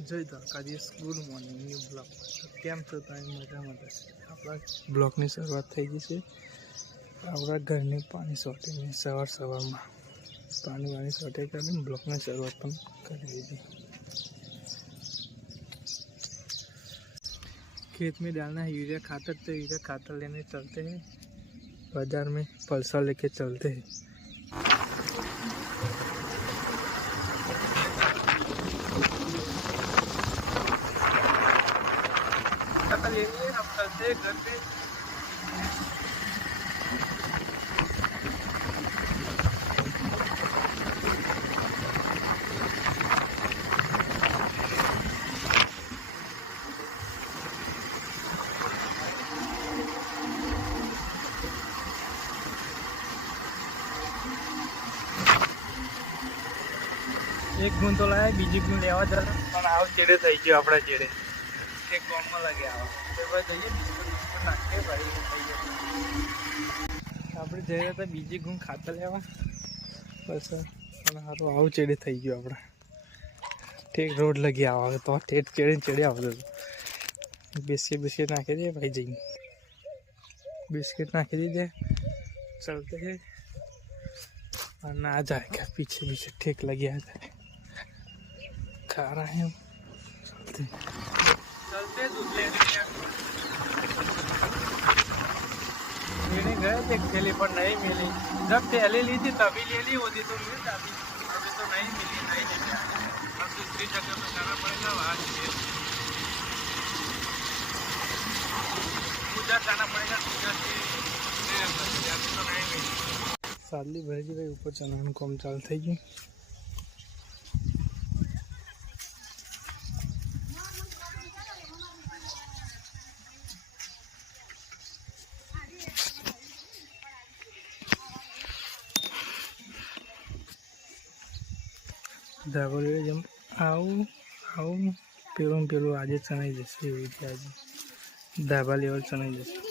જય Dwarkadhish good morning new blog કેમ છો તમે મજામાં થશે આપણા બ્લોગની શરૂઆત થઈ ગઈ છે આપણા ઘરની પાણી સોટેની સવાર સવારમાં પાણી વાણી સોટે કરીને બ્લોગની શરૂઆત પણ કરી દીધી खेत में डालना है यूरिया खातर तो यूरिया खातर लेने चलते हैं बाजार में पल्सर लेके चलते हैं खाता ले लिए हम चलते हैं घर पे એક ગુણ તો લાયા બીજી ગુણ લેવા જતા પણ આવ ચેડે થઈ ગયો આપણા ચેડે એક ગોમમાં લાગે આવો તો ભાઈ જઈએ બિસ્કુટ બિસ્કુટ નાખીએ ભાઈ થઈ ગયો આપણે જઈ રહ્યા હતા બીજી ગુણ ખાતર લેવા બસ પણ સારું આવું ચેડે થઈ ગયું આપણે ઠેક રોડ લગી આવા તો ઠેઠ ચેડે ને ચેડે આવતો હતો બિસ્કિટ બિસ્કિટ નાખી દે ભાઈ જઈને बिस्किट नाखी दीजिए चलते हैं और ना आ जाएगा पीछे पीछे ठेक लग गया है खा रहे हैं चलते दूध लेने गए थे थैली पर, नहीं मिली। जब थैली ली थी, तभी ले ली होती तो मिल जाती। अभी तो नहीं मिली, नहीं लेके आए। अब दूसरी जगह पर जाना पड़ेगा, वहाँ से गुजर जाना पड़ेगा गुजर से तो नहीं मिली। साली भाई की ऊपर चलान कम चलते ધાબળ જેમ આવું આવું, પેલું પેલું આજે ચણાઈ જશે એવી રીતે આજે. ધાબા લેવલ ચણાઈ જશે.